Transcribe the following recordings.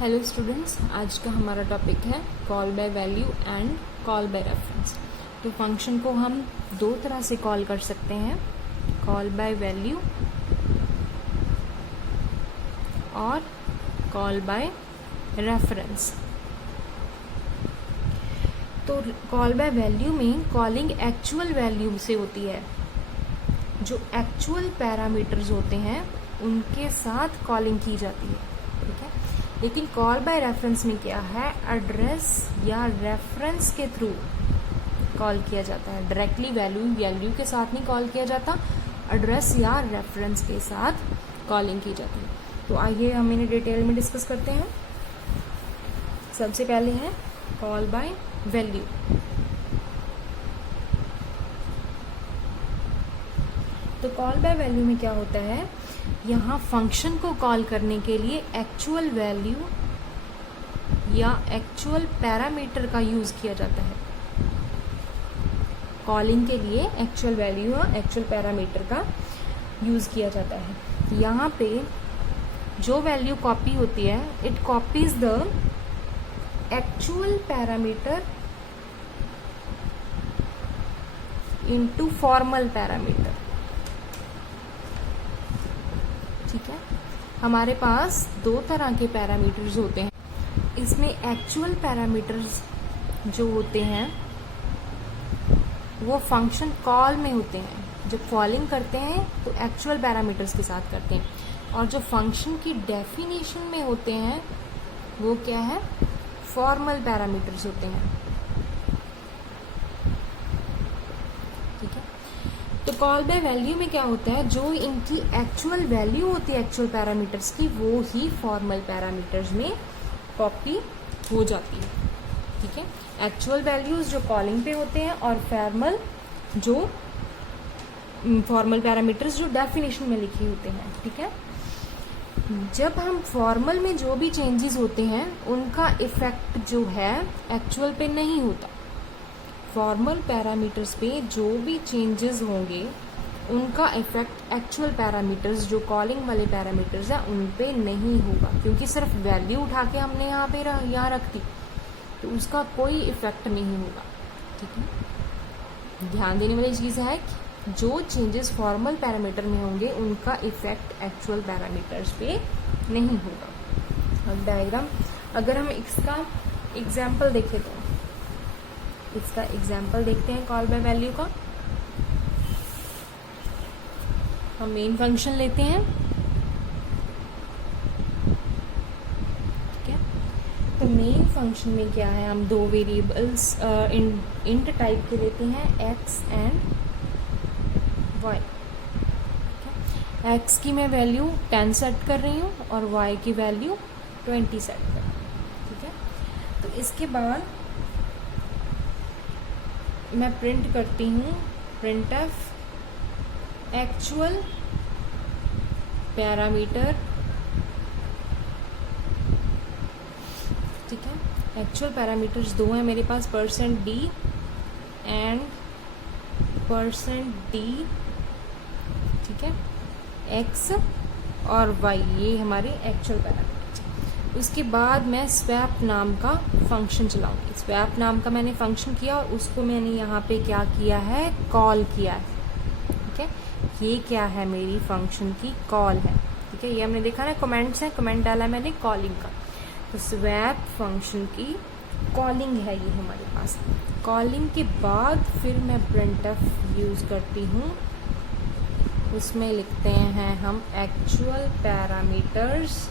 Hello students, आज का हमारा टॉपिक है call by value and call by reference. तो फंक्शन को हम दो तरह से कॉल कर सकते हैं, कॉल बाय वैल्यू और कॉल बाय रेफरेंस। तो कॉल बाय वैल्यू में कॉलिंग एक्चुअल वैल्यू से होती है, जो एक्चुअल पैरामीटर्स होते हैं उनके साथ कॉलिंग की जाती है, ठीक है। लेकिन कॉल बाय रेफरेंस में क्या है, एड्रेस या रेफरेंस के थ्रू कॉल किया जाता है। डायरेक्टली वैल्यू के साथ नहीं कॉल किया जाता, एड्रेस या रेफरेंस के साथ कॉलिंग की जाती है। तो आइए हम इन्हें डिटेल में डिस्कस करते हैं। सबसे पहले है कॉल बाय वैल्यू। तो कॉल बाय वैल्यू में क्या होता है, यहाँ फंक्शन को कॉल करने के लिए एक्चुअल वैल्यू या एक्चुअल पैरामीटर का यूज किया जाता है। कॉलिंग के लिए एक्चुअल वैल्यू या एक्चुअल पैरामीटर का यूज किया जाता है। यहाँ पे जो वैल्यू कॉपी होती है, it copies the actual parameter into formal parameter, ठीक है। हमारे पास दो तरह के पैरामीटर्स होते हैं। इसमें एक्चुअल पैरामीटर्स जो होते हैं वो फंक्शन कॉल में होते हैं। जब कॉलिंग करते हैं तो एक्चुअल पैरामीटर्स के साथ करते हैं, और जो फंक्शन की डेफिनेशन में होते हैं वो क्या है, फॉर्मल पैरामीटर्स होते हैं, ठीक है। तो कॉल बाय वैल्यू में क्या होता है, जो इनकी एक्चुअल वैल्यू होती है एक्चुअल पैरामीटर्स की, वो ही फॉर्मल पैरामीटर्स में कॉपी हो जाती है, ठीक है। एक्चुअल वैल्यूज जो कॉलिंग पे होते हैं और फॉर्मल पैरामीटर्स जो डेफिनेशन में लिखे होते हैं, ठीक है। जब हम फॉर्मल में जो भी चेंजेस होते हैं उनका इफेक्ट जो है एक्चुअल पे नहीं होता। फॉर्मल पैरामीटर्स पे जो भी चेंजेस होंगे उनका इफेक्ट एक्चुअल पैरामीटर्स जो कॉलिंग वाले पैरामीटर्स हैं उन पे नहीं होगा, क्योंकि सिर्फ वैल्यू उठा के हमने यहाँ रख दी तो उसका कोई इफेक्ट नहीं होगा, ठीक है। ध्यान देने वाली चीज़ है कि जो चेंजेस फॉर्मल पैरामीटर में होंगे उनका इफेक्ट एक्चुअल पैरामीटर्स पे नहीं होगा। अब डायग्राम अगर हम इसका एग्जाम्पल देखें तो इसका एग्जाम्पल देखते हैं कॉल बाय वैल्यू का। हम मेन फंक्शन लेते हैं, ठीक है। तो मेन फंक्शन में क्या है, हम दो वेरिएबल्स इंट टाइप के लेते हैं, एक्स एंड वाई, ठीक है। एक्स की मैं वैल्यू 10 सेट कर रही हूँ और वाई की वैल्यू 20 सेट कर रही हूँ, ठीक है। तो इसके बाद मैं प्रिंट करती हूँ printf एक्चुअल पैरामीटर, ठीक है। एक्चुअल पैरामीटर्स दो हैं मेरे पास, %d एंड %d, ठीक है। x और y ये हमारे एक्चुअल पैरामीटर्स। उसके बाद मैं स्वैप नाम का फंक्शन चलाऊंगी। स्वैप नाम का मैंने फंक्शन किया और उसको मैंने यहाँ पे क्या किया है, कॉल किया है, ठीक है। ये क्या है, मेरी फंक्शन की कॉल है, ठीक है। ये हमने देखा ना, कमेंट्स हैं, कमेंट डाला मैंने कॉलिंग का। तो स्वैप फंक्शन की कॉलिंग है ये हमारे पास। कॉलिंग के बाद फिर मैं printf यूज करती हूँ, उसमें लिखते हैं हम actual parameters,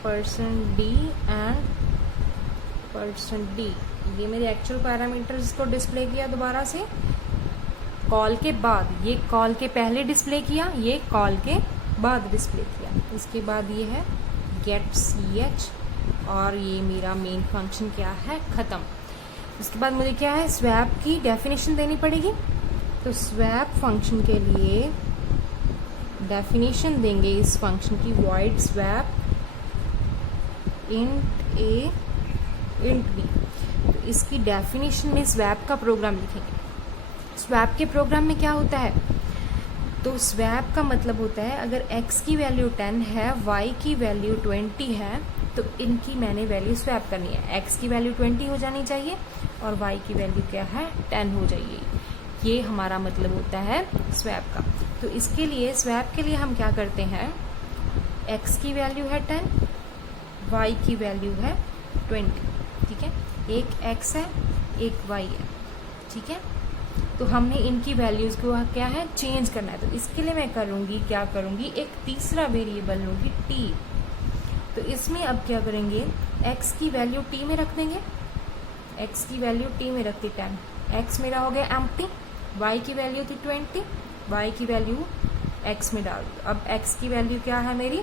%d and %d। ये मेरे एक्चुअल पैरामीटर्स को डिस्प्ले किया दोबारा से कॉल के बाद, ये कॉल के पहले डिस्प्ले किया, ये कॉल के बाद डिस्प्ले किया। इसके बाद ये है गेट ch और ये मेरा मेन फंक्शन क्या है, ख़त्म। उसके बाद मुझे क्या है, स्वैप की डेफिनेशन देनी पड़ेगी। तो स्वैप फंक्शन के लिए डेफिनेशन देंगे इस फंक्शन की, void swap int a int b। तो इसकी डेफिनेशन में स्वैप का प्रोग्राम लिखेंगे। स्वैप के प्रोग्राम में क्या होता है, तो स्वैप का मतलब होता है अगर x की वैल्यू 10 है, y की वैल्यू 20 है, तो इनकी मैंने वैल्यू स्वैप करनी है। x की वैल्यू 20 हो जानी चाहिए और y की वैल्यू क्या है 10 हो जाइए। ये हमारा मतलब होता है स्वैप का। तो इसके लिए स्वैप के लिए हम क्या करते हैं, x की वैल्यू है 10, y की वैल्यू है 20, ठीक है। एक x है, एक y है, ठीक है। तो हमने इनकी वैल्यूज़ को क्या है चेंज करना है। तो इसके लिए मैं करूँगी क्या करूँगी, एक तीसरा वेरिएबल लूँगी t। तो इसमें अब क्या करेंगे, x की वैल्यू t में रख देंगे, x की वैल्यू t में रखती 10, x मेरा हो गया एम्प्टी, y की वैल्यू थी 20, y की वैल्यू x में डाल दो। अब x की वैल्यू क्या है मेरी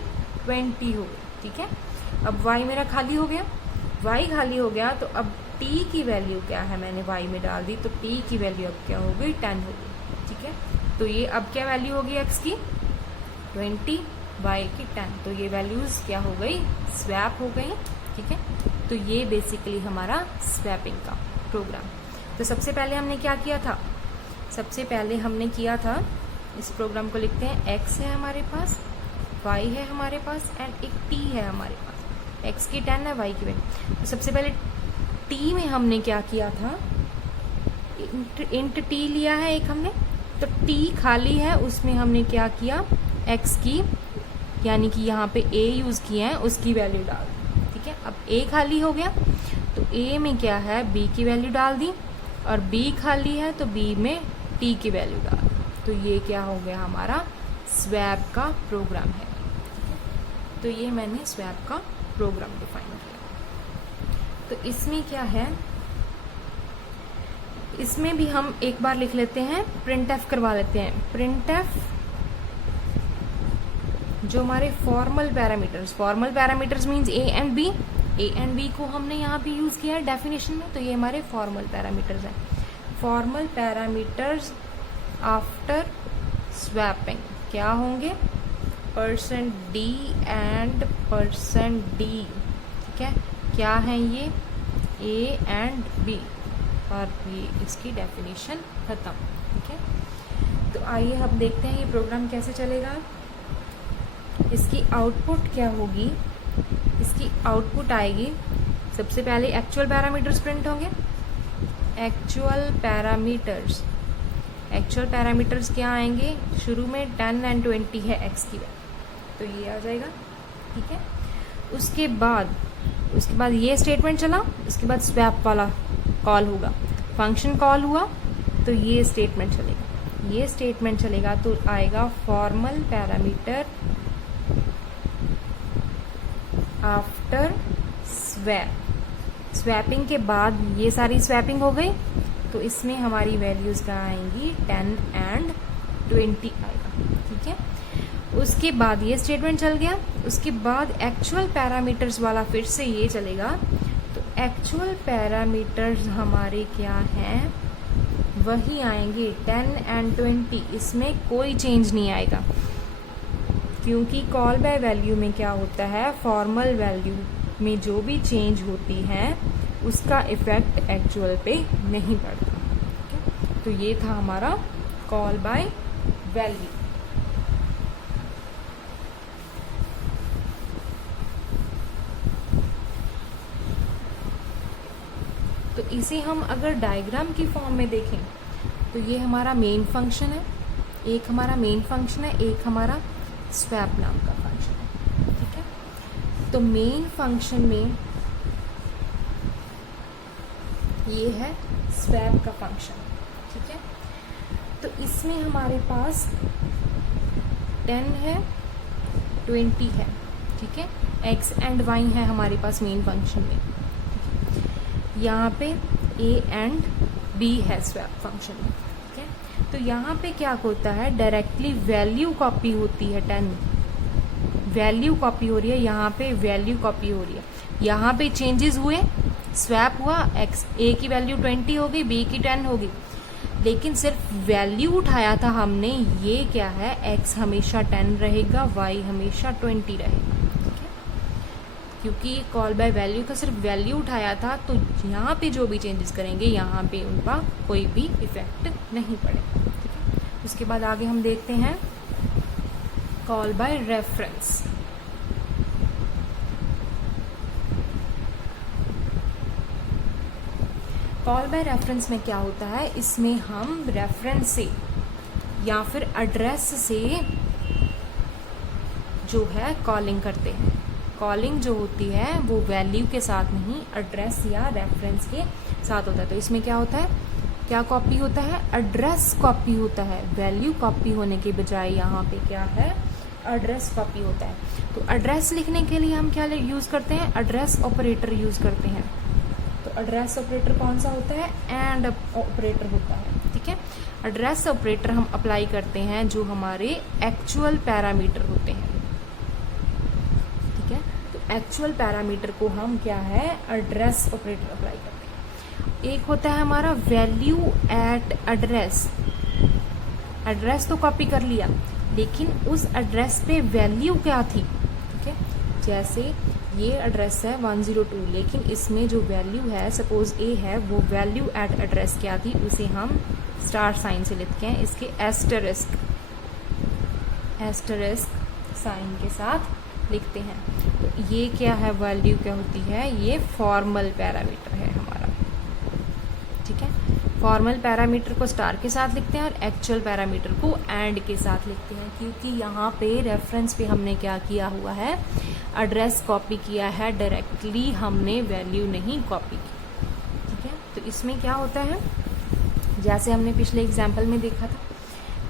20 हो गई, ठीक है। अब y मेरा खाली हो गया, y खाली हो गया, तो अब t की वैल्यू क्या है मैंने y में डाल दी, तो t की वैल्यू अब क्या हो गई 10 हो गई, ठीक है। तो ये अब क्या वैल्यू होगी x की 20, y की 10, तो ये वैल्यूज क्या हो गई स्वैप हो गई, ठीक है। तो ये बेसिकली हमारा स्वैपिंग का प्रोग्राम। तो सबसे पहले हमने क्या किया था, सबसे पहले हमने किया था, इस प्रोग्राम को लिखते हैं, x है हमारे पास, y है हमारे पास एंड एक t है हमारे पास, x की 10 है, y की 20। तो सबसे पहले t में हमने क्या किया था, इंट t लिया है एक हमने, तो t खाली है, उसमें हमने क्या किया x की यानी कि यहाँ पे a यूज किया है उसकी वैल्यू डाल दी, ठीक है। अब a खाली हो गया तो a में क्या है b की वैल्यू डाल दी, और b खाली है तो b में t की वैल्यू डाल दी। तो ये क्या हो गया हमारा स्वैप का प्रोग्राम है। तो ये मैंने स्वैप का प्रोग्राम डिफाइन किया। तो इसमें क्या है, इसमें भी हम एक बार लिख लेते हैं, प्रिंटएफ करवा लेते हैं। प्रिंटएफ जो हमारे formal parameters means A and B को हमने यहाँ पे यूज किया है डेफिनेशन में, तो ये हमारे फॉर्मल पैरामीटर्स हैं। फॉर्मल पैरामीटर्स आफ्टर स्वैपिंग क्या होंगे, %d एंड %d, ठीक है। क्या है ये a एंड b, और ये इसकी डेफिनेशन खत्म, ठीक है। तो आइए हम देखते हैं ये प्रोग्राम कैसे चलेगा। इसकी आउटपुट क्या होगी, इसकी आउटपुट आएगी, सबसे पहले एक्चुअल पैरामीटर्स प्रिंट होंगे। एक्चुअल पैरामीटर्स क्या आएंगे, शुरू में 10 एंड 20 है x की वैल्यू, तो ये आ जाएगा, ठीक है। उसके बाद ये स्टेटमेंट चला, उसके बाद स्वैप वाला कॉल होगा, फंक्शन कॉल हुआ तो ये स्टेटमेंट चलेगा, तो आएगा फॉर्मल पैरामीटर आफ्टर स्वैपिंग के बाद ये सारी स्वैपिंग हो गई, तो इसमें हमारी वैल्यूज क्या आएंगी 10 एंड 20 आएगा, ठीक है। उसके बाद ये स्टेटमेंट चल गया, उसके बाद एक्चुअल पैरामीटर्स वाला फिर से ये चलेगा। तो एक्चुअल पैरामीटर्स हमारे क्या हैं, वही आएंगे 10 एंड 20, इसमें कोई चेंज नहीं आएगा, क्योंकि कॉल बाय वैल्यू में क्या होता है, फॉर्मल वैल्यू में जो भी चेंज होती है उसका इफेक्ट एक्चुअल पे नहीं पड़ता, ठीक है। तो ये था हमारा कॉल बाय वैल्यू। तो इसे हम अगर डायग्राम की फॉर्म में देखें तो ये हमारा मेन फंक्शन है, एक हमारा स्वैप नाम का फंक्शन है, ठीक है। तो मेन फंक्शन में ये है स्वैप का फंक्शन, ठीक है। तो इसमें हमारे पास 10 है, 20 है, ठीक है। x एंड y है हमारे पास मेन फंक्शन में, यहाँ पे a एंड b है स्वैप फंक्शन में, ठीक है। तो यहाँ पे क्या होता है, डायरेक्टली वैल्यू कॉपी होती है, 10 वैल्यू कॉपी हो रही है, यहाँ पे वैल्यू कॉपी हो रही है, यहाँ पे चेंजेस हुए, स्वैप हुआ, a की वैल्यू 20 हो गई, b की 10 हो गई, लेकिन सिर्फ वैल्यू उठाया था हमने, ये क्या है, x हमेशा 10 रहेगा, y हमेशा 20 रहेगा, ठीक है। क्योंकि कॉल बाय वैल्यू का सिर्फ वैल्यू उठाया था, तो यहाँ पे जो भी चेंजेस करेंगे यहाँ पे उनका कोई भी इफेक्ट नहीं पड़ेगा, ठीक है। उसके बाद आगे हम देखते हैं call by reference. Call by reference में क्या होता है, इसमें हम रेफरेंस से या फिर एड्रेस से जो है कॉलिंग करते हैं। कॉलिंग जो होती है वो वैल्यू के साथ नहीं, एड्रेस या रेफरेंस के साथ होता है। तो इसमें क्या होता है, क्या कॉपी होता है, एड्रेस कॉपी होता है। वैल्यू कॉपी होने के बजाय यहाँ पे क्या है, एड्रेस कॉपी होता है। तो एड्रेस लिखने के लिए हम क्या यूज करते हैं, एड्रेस ऑपरेटर यूज करते हैं। तो एड्रेस ऑपरेटर कौन सा होता है, एंड ऑपरेटर होता है, ठीक है। एड्रेस ऑपरेटर हम अप्लाई करते हैं जो हमारे एक्चुअल पैरामीटर होते हैं, ठीक है। तो एक्चुअल पैरामीटर को हम क्या है, एड्रेस ऑपरेटर अप्लाई करते हैं। एक होता है हमारा वैल्यू एट एड्रेस। एड्रेस तो कॉपी कर लिया, लेकिन उस एड्रेस पे वैल्यू क्या थी, ठीक है। जैसे ये एड्रेस है 102, लेकिन इसमें जो वैल्यू है, सपोज ए है, वो वैल्यू एट एड्रेस क्या थी, उसे हम स्टार साइन से लिखते हैं, इसके एस्टरिस्क साइन के साथ लिखते हैं। तो ये क्या है, वैल्यू क्या होती है, ये फॉर्मल पैरामीटर है हमारा, ठीक है। फॉर्मल पैरामीटर को स्टार के साथ लिखते हैं और एक्चुअल पैरामीटर को एंड के साथ लिखते हैं, क्योंकि यहाँ पे रेफरेंस पे हमने क्या किया हुआ है, एड्रेस कॉपी किया है, डायरेक्टली हमने वैल्यू नहीं कॉपी की, ठीक है। तो इसमें क्या होता है, जैसे हमने पिछले एग्जाम्पल में देखा था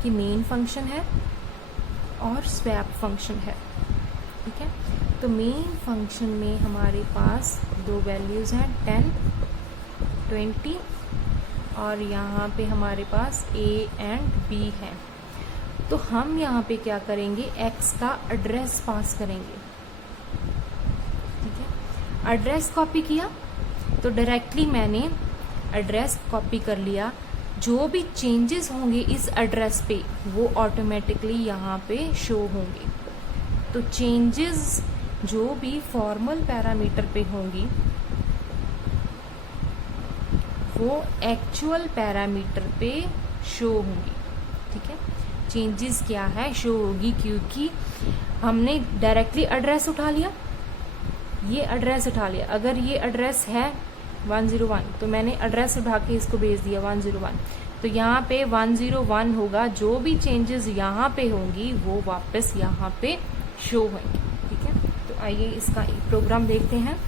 कि मेन फंक्शन है और स्वैप फंक्शन है, ठीक है। तो मेन फंक्शन में हमारे पास दो वैल्यूज हैं 10, 20 और यहाँ पे हमारे पास a एंड b है। तो हम यहाँ पे क्या करेंगे, x का एड्रेस पास करेंगे, ठीक है। एड्रेस कॉपी किया तो डायरेक्टली मैंने एड्रेस कॉपी कर लिया, जो भी चेंजेस होंगे इस एड्रेस पे वो ऑटोमेटिकली यहाँ पे शो होंगे। तो चेंजेस जो भी फॉर्मल पैरामीटर पे होंगी वो एक्चुअल पैरामीटर पे शो होंगी, ठीक है। चेंजेस क्या है, शो होगी, क्योंकि हमने डायरेक्टली एड्रेस उठा लिया, ये एड्रेस उठा लिया। अगर ये एड्रेस है 101 तो मैंने एड्रेस उठा के इसको भेज दिया 101, तो यहाँ पे 101 होगा, जो भी चेंजेस यहाँ पे होंगी वो वापस यहाँ पे शो होंगी, ठीक है। तो आइए इसका एक प्रोग्राम देखते हैं।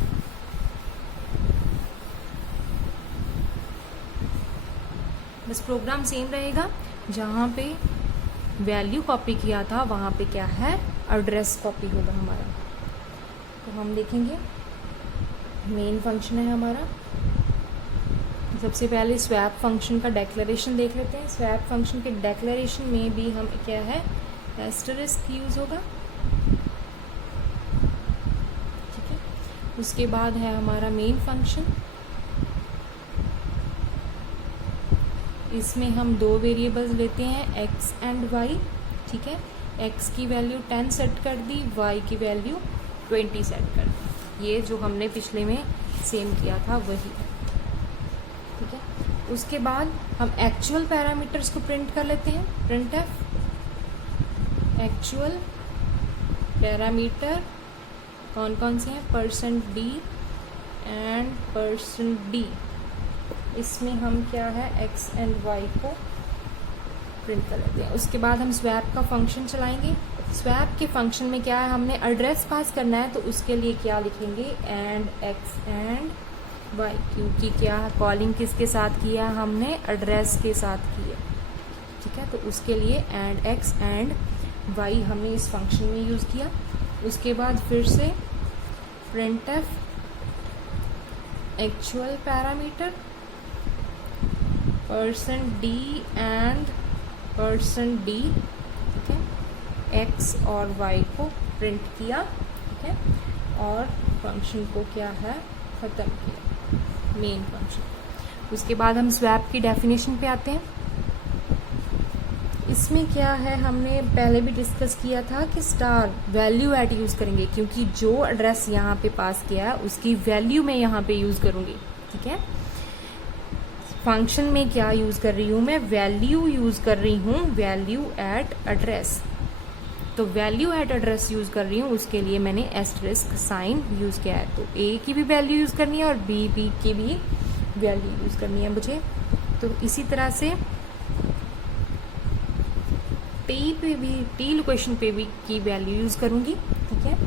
बस प्रोग्राम सेम रहेगा, जहाँ पे वैल्यू कॉपी किया था वहाँ पे क्या है, एड्रेस कॉपी होगा हमारा। तो हम देखेंगे मेन फंक्शन है हमारा। सबसे पहले स्वैप फंक्शन का डेक्लेरेशन देख लेते हैं। स्वैप फंक्शन के डेक्लेरेशन में भी हम क्या है, एस्टरिस्क यूज होगा, ठीक है। उसके बाद है हमारा मेन फंक्शन, इसमें हम दो वेरिएबल्स लेते हैं x एंड y, ठीक है। x की वैल्यू 10 सेट कर दी, y की वैल्यू 20 सेट कर दी। ये जो हमने पिछले में सेम किया था वही है, ठीक है। उसके बाद हम एक्चुअल पैरामीटर्स को प्रिंट कर लेते हैं, printf एक्चुअल पैरामीटर कौन कौन से हैं, %d एंड %d। इसमें हम क्या है, x एंड y को प्रिंट कर लेते हैं। उसके बाद हम स्वैप का फंक्शन चलाएंगे। स्वैप के फंक्शन में क्या है, हमने एड्रेस पास करना है, तो उसके लिए क्या लिखेंगे, एंड x एंड y, क्योंकि क्या कॉलिंग किसके साथ किया, हमने एड्रेस के साथ किया, ठीक है। तो उसके लिए एंड x एंड y हमने इस फंक्शन में यूज़ किया। उसके बाद फिर से printf actual parameter %d and %d, ठीक है। x और y को प्रिंट किया, ठीक है, और फंक्शन को क्या है, ख़त्म किया, मेन फंक्शन। उसके बाद हम स्वैप की डेफिनेशन पे आते हैं। इसमें क्या है, हमने पहले भी डिस्कस किया था कि स्टार वैल्यू एट यूज़ करेंगे, क्योंकि जो एड्रेस यहाँ पे पास किया है उसकी वैल्यू मैं यहाँ पे यूज़ करूँगी, ठीक है। फंक्शन में क्या यूज कर रही हूँ मैं, वैल्यू यूज कर रही हूँ, वैल्यू एट एड्रेस। तो वैल्यू एट एड्रेस यूज कर रही हूँ, उसके लिए मैंने एस्टरिस्क साइन यूज किया है। तो ए की भी वैल्यू यूज करनी है और बी की भी वैल्यू यूज करनी है मुझे। तो इसी तरह से टी पे भी, टी लोकेशन पे भी की वैल्यू यूज करूंगी, ठीक है।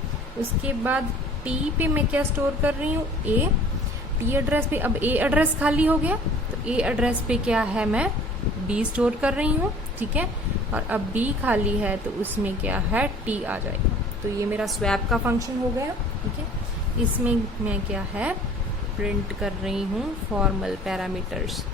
उसके बाद टी पे मैं क्या स्टोर कर रही हूँ, ए। टी एड्रेस पे अब ए एड्रेस खाली हो गया, तो ए एड्रेस पे क्या है, मैं बी स्टोर कर रही हूँ, ठीक है। और अब बी खाली है तो उसमें क्या है, टी आ जाएगा। तो ये मेरा स्वैप का फंक्शन हो गया, ठीक है। इसमें मैं क्या है, प्रिंट कर रही हूँ फॉर्मल पैरामीटर्स।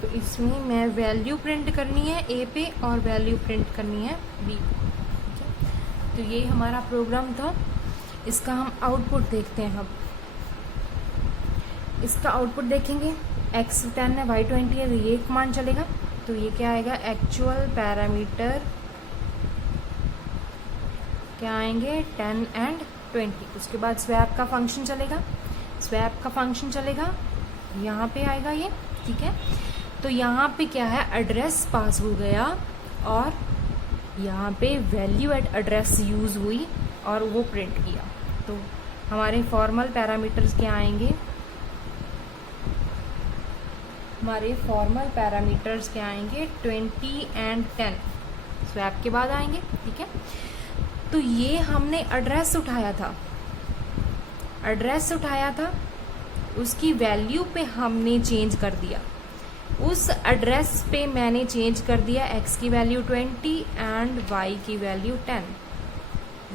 तो इसमें मैं वैल्यू प्रिंट करनी है ए पे और वैल्यू प्रिंट करनी है बी पे, ठीक है। तो ये हमारा प्रोग्राम था। इसका हम आउटपुट देखते हैं। अब इसका आउटपुट देखेंगे, x 10 है, y 20 है, तो ये कमांड चलेगा। तो ये क्या आएगा, एक्चुअल पैरामीटर क्या आएंगे, 10 एंड 20। उसके बाद स्वैप का फंक्शन चलेगा, स्वैप का फंक्शन चलेगा, यहाँ पे आएगा ये, ठीक है। तो यहाँ पे क्या है, एड्रेस पास हो गया और यहाँ पे वैल्यू एट एड्रेस यूज हुई और वो प्रिंट किया। तो हमारे फॉर्मल पैरामीटर्स क्या आएंगे, हमारे फॉर्मल पैरामीटर्स क्या आएंगे, 20 एंड 10 स्वैप के बाद आएंगे, ठीक है। तो ये हमने एड्रेस उठाया था, एड्रेस उठाया था, उसकी वैल्यू पे हमने चेंज कर दिया। उस एड्रेस पे मैंने चेंज कर दिया x की वैल्यू 20 एंड y की वैल्यू 10।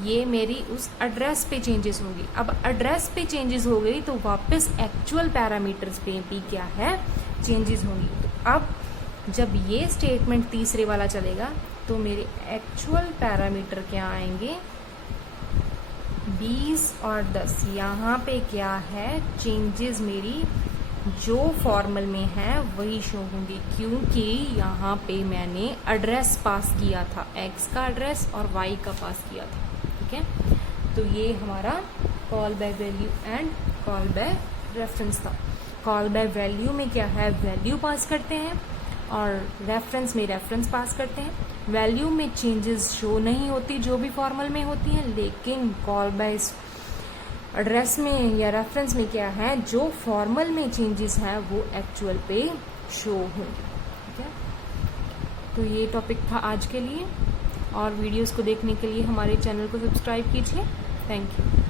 ये मेरी उस एड्रेस पे चेंजेस होगी। अब एड्रेस पे चेंजेस हो गई तो वापस एक्चुअल पैरामीटर्स पे भी क्या है, चेंजेस होंगी। तो अब जब ये स्टेटमेंट तीसरे वाला चलेगा तो मेरे एक्चुअल पैरामीटर क्या आएंगे, 20 और 10। यहाँ पे क्या है, चेंजेस मेरी जो फॉर्मल में है वही शो होंगी, क्योंकि यहाँ पे मैंने एड्रेस पास किया था, x का एड्रेस और y का पास किया था, ठीक है। तो ये हमारा call by value and call by reference था। कॉल बाय वैल्यू में क्या है, वैल्यू पास करते हैं और रेफरेंस में रेफरेंस पास करते हैं। वैल्यू में चेंजेस शो नहीं होती जो भी फॉर्मल में होती हैं, लेकिन कॉल बाय एड्रेस में या रेफरेंस में क्या है, जो फॉर्मल में चेंजेस हैं वो एक्चुअल पे शो होंगे, ठीक है। तो ये टॉपिक था आज के लिए, और वीडियोस को देखने के लिए हमारे चैनल को सब्सक्राइब कीजिए। Thank you.